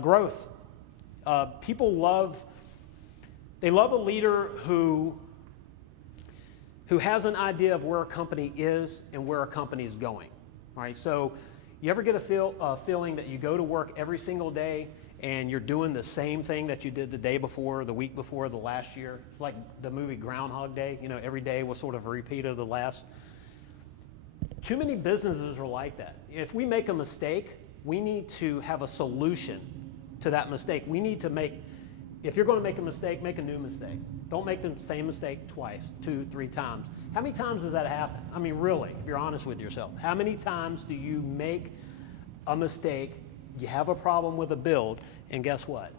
Growth. People love a leader who has an idea of where a company is and where a company is going. All right, so you ever get a feeling that you go to work every single day and you're doing the same thing that you did the day before, the week before, the last year? It's like the movie Groundhog Day. You know, every day was sort of a repeat of the last. Too many businesses are like that. If we make a mistake, we need to have a solution to that mistake. We need to if you're going to make a mistake, make a new mistake. Don't make the same mistake twice, 2, 3 times. How many times does that happen? I mean, really, if you're honest with yourself, how many times do you make a mistake, you have a problem with a build, and guess what?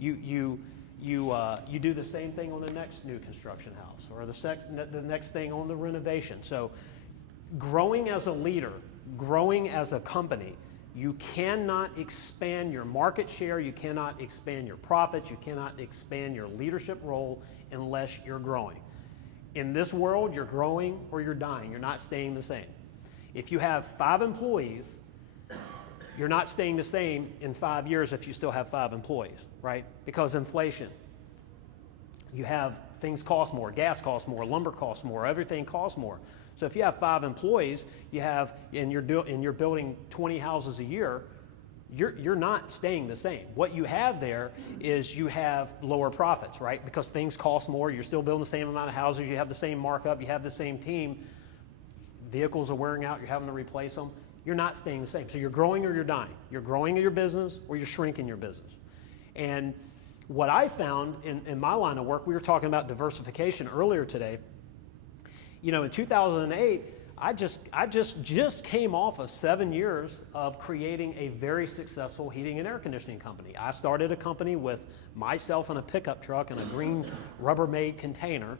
You do the same thing on the next new construction house, or the next thing on the renovation. So growing as a leader, growing as a company, you cannot expand your market share, you cannot expand your profits, you cannot expand your leadership role unless you're growing. In this world, you're growing or you're dying. You're not staying the same. If you have 5 employees, you're not staying the same in 5 years if you still have 5 employees, right? Because inflation. You have things cost more, gas costs more, lumber costs more, everything costs more. So if you have 5 employees, and you're building 20 houses a year, you're not staying the same. What you have there is you have lower profits, right? Because things cost more, you're still building the same amount of houses, you have the same markup, you have the same team, vehicles are wearing out, you're having to replace them. You're not staying the same. So you're growing or you're dying. You're growing in your business or you're shrinking your business. And what I found in my line of work, we were talking about diversification earlier today. You know, in 2008, I just came off of 7 years of creating a very successful heating and air conditioning company. I started a company with myself and a pickup truck and a green Rubbermaid container,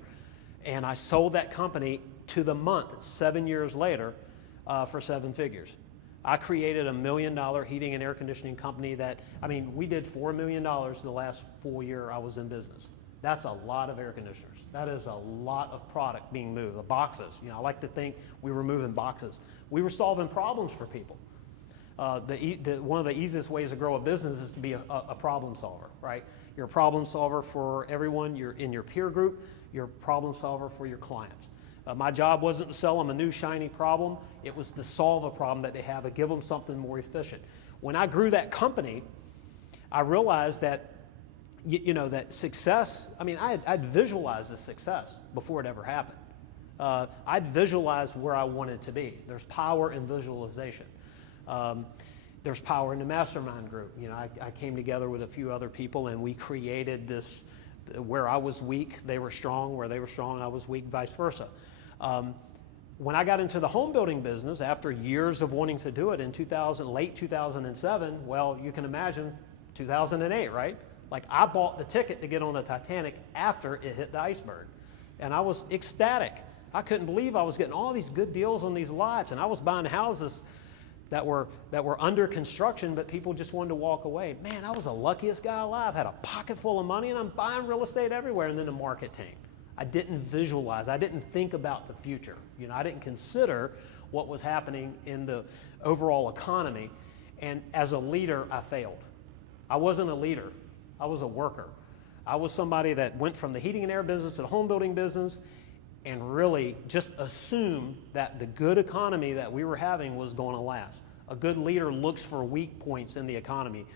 and I sold that company to the month 7 years later for 7 figures. I created $1 million heating and air conditioning company we did $4 million the last full year I was in business. That's a lot of air conditioners. That is a lot of product being moved. The boxes, I like to think we were moving boxes. We were solving problems for people. One of the easiest ways to grow a business is to be a problem solver, right? You're a problem solver for everyone. You're in your peer group. You're a problem solver for your clients. My job wasn't to sell them a new shiny problem. It was to solve a problem that they have and give them something more efficient. When I grew that company, I realized that that success, I'd visualized the success before it ever happened. I'd visualized where I wanted to be. There's power in visualization. There's power in the mastermind group. I came together with a few other people and we created this, where I was weak, they were strong. Where they were strong, I was weak, vice versa. When I got into the home building business, after years of wanting to do it in late 2007, well, you can imagine 2008, right? Like I bought the ticket to get on the Titanic after it hit the iceberg. And I was ecstatic. I couldn't believe I was getting all these good deals on these lots, and I was buying houses that were under construction, but people just wanted to walk away. Man, I was the luckiest guy alive. Had a pocket full of money, and I'm buying real estate everywhere, and then the market tanked. I didn't visualize. I didn't think about the future. I didn't consider what was happening in the overall economy, and as a leader, I failed. I wasn't a leader. I was a worker. I was somebody that went from the heating and air business to the home building business and really just assumed that the good economy that we were having was going to last. A good leader looks for weak points in the economy.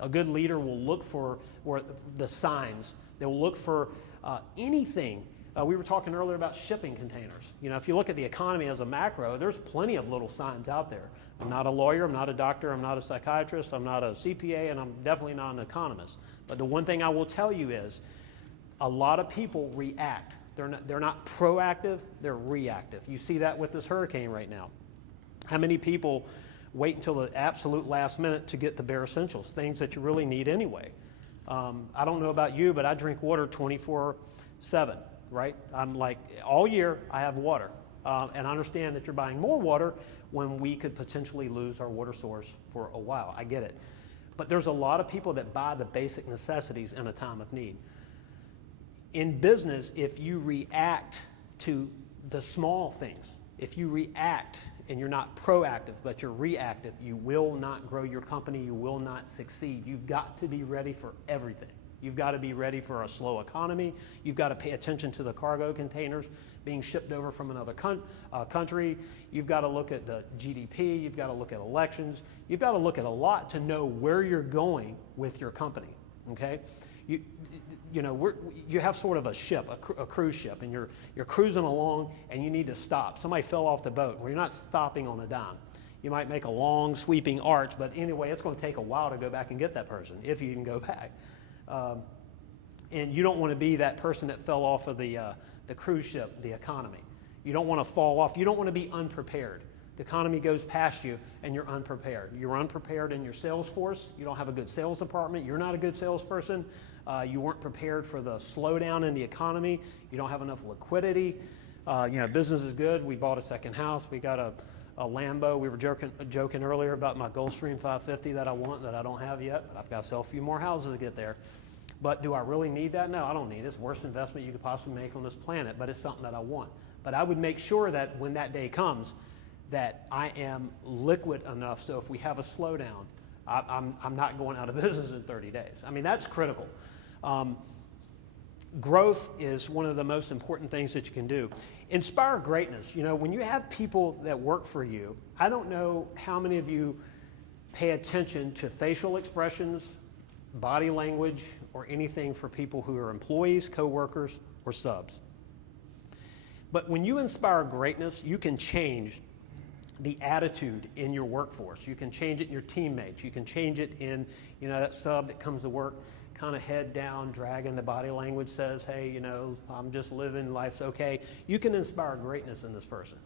A good leader will look for the signs. They will look for anything. We were talking earlier about shipping containers. If you look at the economy as a macro, there's plenty of little signs out there. I'm not a lawyer, I'm not a doctor, I'm not a psychiatrist, I'm not a CPA, and I'm definitely not an economist. But the one thing I will tell you is a lot of people react. They're not proactive, they're reactive. You see that with this hurricane right now. How many people wait until the absolute last minute to get the bare essentials, things that you really need anyway? I don't know about you, but I drink water 24/7, right? I'm like, all year I have water. And I understand that you're buying more water when we could potentially lose our water source for a while. I get it. But there's a lot of people that buy the basic necessities in a time of need. In business, if you react to the small things, if you react and you're not proactive, but you're reactive, you will not grow your company, you will not succeed. You've got to be ready for everything. You've got to be ready for a slow economy. You've got to pay attention to the cargo containers being shipped over from another country. You've got to look at the GDP. You've got to look at elections. You've got to look at a lot to know where you're going with your company, okay? You have sort of a ship, a cruise ship, and you're cruising along and you need to stop. Somebody fell off the boat. Well, you're not stopping on a dime. You might make a long sweeping arch, but anyway, it's going to take a while to go back and get that person, if you can go back. And you don't want to be that person that fell off of the cruise ship, the economy. You don't want to fall off. You don't want to be unprepared. The economy goes past you and you're unprepared. You're unprepared in your sales force. You don't have a good sales department. You're not a good salesperson. You weren't prepared for the slowdown in the economy. You don't have enough liquidity. Business is good. We bought a second house. We got a Lambo. We were joking earlier about my Gulfstream 550 that I want that I don't have yet. But I've got to sell a few more houses to get there. But do I really need that? No, I don't need it. It's the worst investment you could possibly make on this planet, but it's something that I want. But I would make sure that when that day comes, that I am liquid enough so if we have a slowdown, I'm not going out of business in 30 days. I mean, that's critical. Growth is one of the most important things that you can do. Inspire greatness. When you have people that work for you, I don't know how many of you pay attention to facial expressions, body language, or anything for people who are employees, co-workers, or subs. But when you inspire greatness, you can change the attitude in your workforce. You can change it in your teammates. You can change it in, that sub that comes to work kind of head down, dragging. The body language says, hey, I'm just living, life's okay. You can inspire greatness in this person.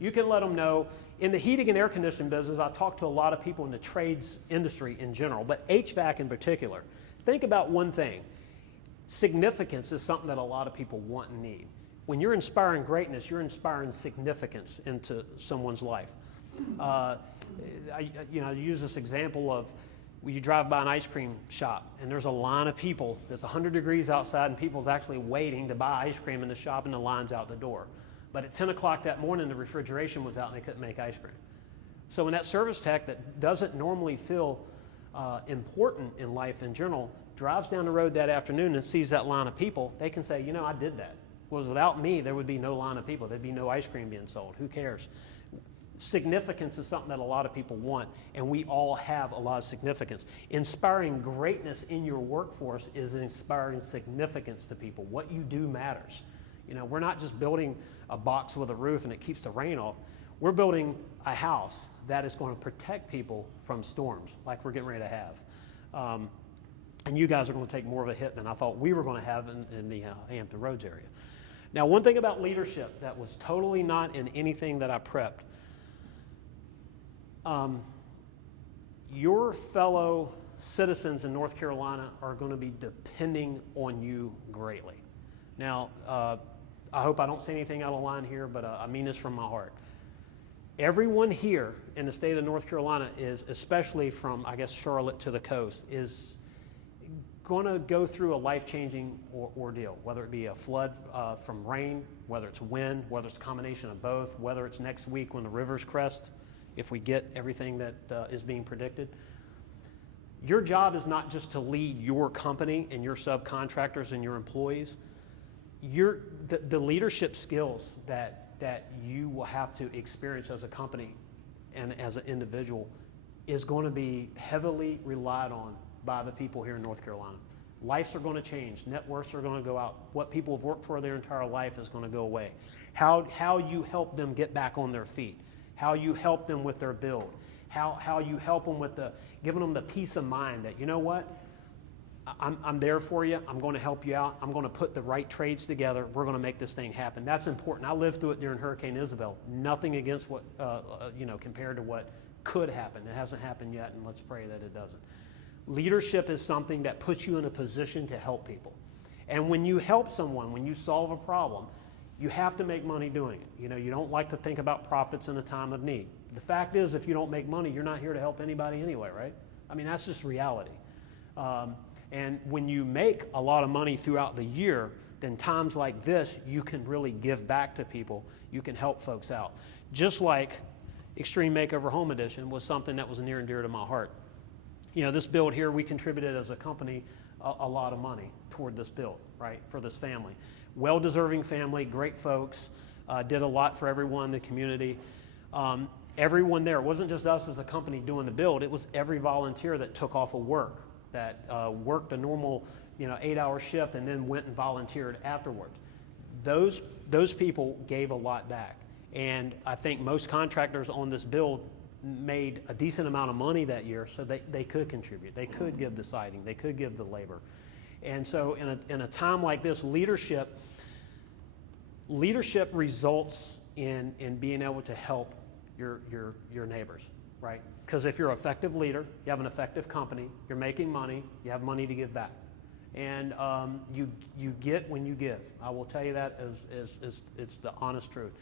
You can let them know, in the heating and air conditioning business, I talk to a lot of people in the trades industry in general, but HVAC in particular. Think about one thing. Significance is something that a lot of people want and need. When you're inspiring greatness, you're inspiring significance into someone's life. I use this example of when you drive by an ice cream shop and there's a line of people, it's 100 degrees outside and people's actually waiting to buy ice cream in the shop and the line's out the door. But at 10 o'clock that morning, the refrigeration was out and they couldn't make ice cream. So when that service tech that doesn't normally feel important in life in general drives down the road that afternoon and sees that line of people, they can say, I did that. Because without me, there would be no line of people. There'd be no ice cream being sold. Who cares? Significance is something that a lot of people want, and we all have a lot of significance. Inspiring greatness in your workforce is inspiring significance to people. What you do matters. We're not just building a box with a roof and it keeps the rain off. We're building a house that is going to protect people from storms like we're getting ready to have. And you guys are going to take more of a hit than I thought we were going to have in the Hampton Roads area. Now, one thing about leadership that was totally not in anything that I prepped, your fellow citizens in North Carolina are going to be depending on you greatly. Now, I hope I don't say anything out of line here, but I mean this from my heart. Everyone here in the state of North Carolina is, especially from, Charlotte to the coast, is going to go through a life-changing ordeal, whether it be a flood from rain, whether it's wind, whether it's a combination of both, whether it's next week when the rivers crest, if we get everything that is being predicted. Your job is not just to lead your company and your subcontractors and your employees. The leadership skills that you will have to experience as a company and as an individual is going to be heavily relied on by the people here in North Carolina. Lives are going to change. Net worths are going to go out. What people have worked for their entire life is going to go away. How you help them get back on their feet. How you help them with their build. How you help them with giving them the peace of mind that, you know what, I'm there for you. I'm going to help you out. I'm going to put the right trades together. We're going to make this thing happen. That's important. I lived through it during Hurricane Isabel. Nothing against what, compared to what could happen. It hasn't happened yet, and let's pray that it doesn't. Leadership is something that puts you in a position to help people. And when you help someone, when you solve a problem, you have to make money doing it. You don't like to think about profits in a time of need. The fact is, if you don't make money, you're not here to help anybody anyway, right? I mean, that's just reality. And when you make a lot of money throughout the year, then times like this, you can really give back to people. You can help folks out. Just like Extreme Makeover Home Edition was something that was near and dear to my heart. You know, this build here, we contributed as a company a lot of money toward this build, right, for this family. Well-deserving family, great folks, did a lot for everyone in the community. Everyone there, it wasn't just us as a company doing the build, it was every volunteer that took off of work, that worked a normal 8-hour shift and then went and volunteered afterwards. Those people gave a lot back. And I think most contractors on this build made a decent amount of money that year, so they could contribute. They could give the siding, they could give the labor. And so in a time like this, leadership results in being able to help your neighbors, right? Because if you're an effective leader, you have an effective company, you're making money, you have money to give back. And you get when you give. I will tell you that as it's the honest truth.